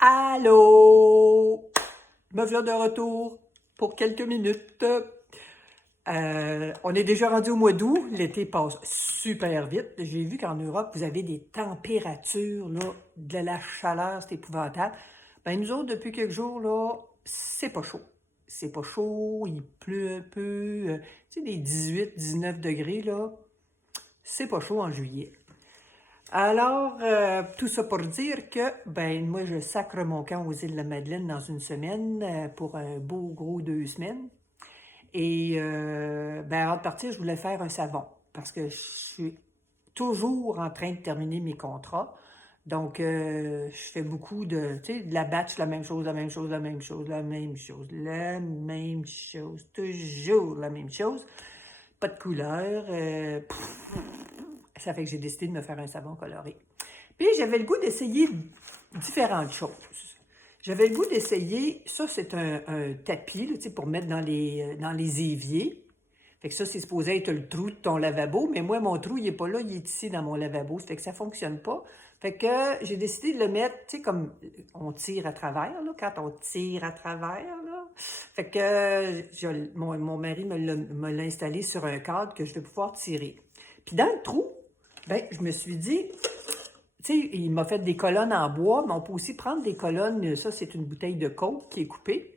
Allô? Me voilà de retour pour quelques minutes. On est déjà rendu au mois d'août. L'été passe super vite. J'ai vu qu'en Europe, vous avez des températures, là, de la chaleur, c'est épouvantable. Ben, nous autres, depuis quelques jours, là, c'est pas chaud. C'est pas chaud, il pleut un peu. Tu sais, des 18, 19 degrés, là, c'est pas chaud en juillet. Alors, tout ça pour dire que, ben, moi, je sacre mon camp aux îles de la Madeleine dans une semaine pour un beau gros 2 semaines. Et, ben, avant de partir, je voulais faire un savon parce que je suis toujours en train de terminer mes contrats. Donc, je fais beaucoup de, tu sais, de la batch, la même chose, la même chose, la même chose, la même chose, la même chose, toujours la même chose. Pas de couleur. Ça fait que j'ai décidé de me faire un savon coloré. Puis j'avais le goût d'essayer différentes choses. J'avais le goût d'essayer, ça c'est un tapis là, tu sais, pour mettre dans les éviers. Fait que ça, c'est supposé être le trou de ton lavabo, mais moi, mon trou, il est pas là, il est ici dans mon lavabo. Ça fait que ça fonctionne pas. Fait que j'ai décidé de le mettre, tu sais, comme on tire à travers, là, quand on tire à travers, là. Fait que mon mari me l'a installé sur un cadre que je vais pouvoir tirer. Puis dans le trou, ben, je me suis dit, tu sais, il m'a fait des colonnes en bois, mais on peut aussi prendre des colonnes, ça c'est une bouteille de coke qui est coupée.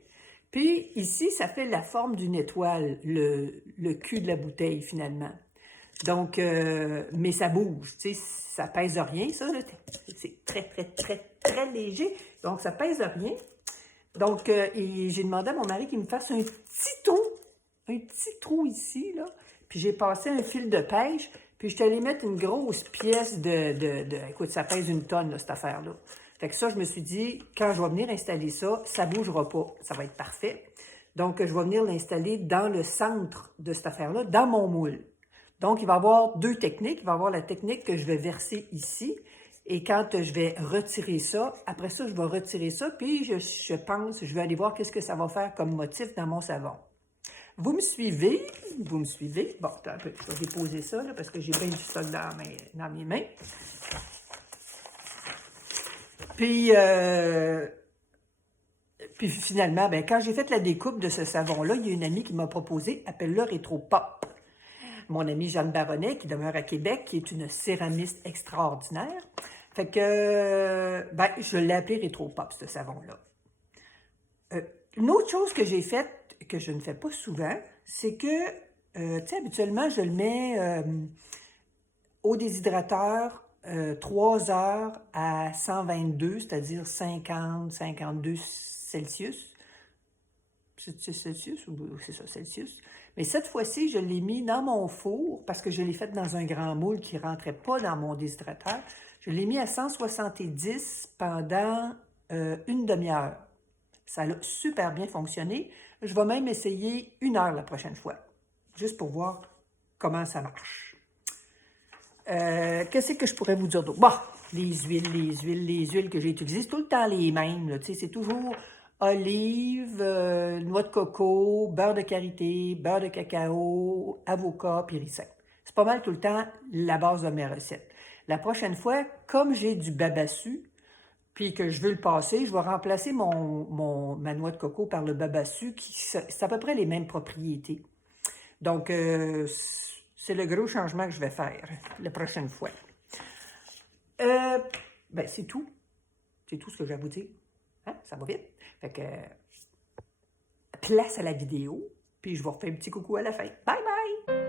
Puis ici, ça fait la forme d'une étoile, le cul de la bouteille finalement. Donc, mais ça bouge, tu sais, ça pèse rien, ça, là. C'est très, très, très, très léger. Donc, ça pèse rien. Donc, et j'ai demandé à mon mari qu'il me fasse un petit trou ici, là. Puis j'ai passé un fil de pêche, puis je suis allée mettre une grosse pièce écoute, ça pèse une tonne, là, cette affaire-là. Fait que ça, je me suis dit, quand je vais venir installer ça, ça bougera pas. Ça va être parfait. Donc, je vais venir l'installer dans le centre de cette affaire-là, dans mon moule. Donc, il va y avoir deux techniques. Il va y avoir la technique que je vais verser ici. Et quand je vais retirer ça, après ça, je vais retirer ça, puis je pense, je vais aller voir qu'est-ce que ça va faire comme motif dans mon savon. Vous me suivez? Vous me suivez? Bon, attends un peu, je vais déposer ça, là, parce que j'ai bien du stock dans mes mains. Puis, puis finalement, ben, quand j'ai fait la découpe de ce savon-là, il y a une amie qui m'a proposé, appelle-le Rétropop. Mon amie Jeanne Baronnet, qui demeure à Québec, qui est une céramiste extraordinaire. Fait que, ben, je l'ai appelé Rétropop, ce savon-là. Une autre chose que j'ai faite, que je ne fais pas souvent, c'est que, tu sais, habituellement, je le mets au déshydrateur 3 heures à 122, c'est-à-dire 50, 52 Celsius. C'est Celsius ou c'est ça, Celsius? Mais cette fois-ci, je l'ai mis dans mon four parce que je l'ai fait dans un grand moule qui ne rentrait pas dans mon déshydrateur. Je l'ai mis à 170 pendant une demi-heure. Ça a super bien fonctionné. Je vais même essayer 1 heure la prochaine fois, juste pour voir comment ça marche. Qu'est-ce que je pourrais vous dire d'autre? Bon, les huiles que j'ai utilisées, c'est tout le temps les mêmes. Là, c'est toujours olive, noix de coco, beurre de karité, beurre de cacao, avocat, puis ricin. C'est pas mal tout le temps la base de mes recettes. La prochaine fois, comme j'ai du babassu, puis que je veux le passer, je vais remplacer ma noix de coco par le babassu, qui c'est à peu près les mêmes propriétés. Donc, c'est le gros changement que je vais faire la prochaine fois. Euh, ben, c'est tout. C'est tout ce que j'ai à vous dire. Hein? Ça va vite. Fait que, place à la vidéo, puis je vous refais un petit coucou à la fin. Bye bye!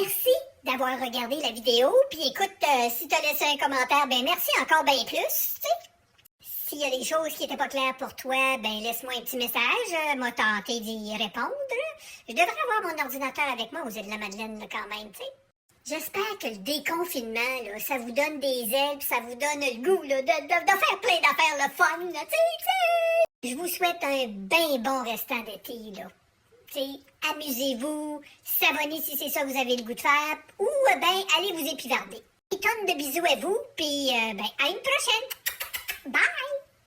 merci d'avoir regardé la vidéo. Puis écoute, si tu as laissé un commentaire, ben merci encore bien plus, tu sais. S'il y a des choses qui n'étaient pas claires pour toi, ben laisse-moi un petit message. M'a tenté d'y répondre. Je devrais avoir mon ordinateur avec moi aux îles de la Madeleine là, quand même, tu sais. J'espère que le déconfinement, là, ça vous donne des ailes, puis ça vous donne le goût là, de faire plein d'affaires le fun, là, tu sais. Je vous souhaite un bien bon restant d'été, là. Tu sais, amusez-vous, s'abonnez si c'est ça que vous avez le goût de faire, ou ben allez vous épivarder. Une tonne de bisous à vous, puis ben à une prochaine. Bye!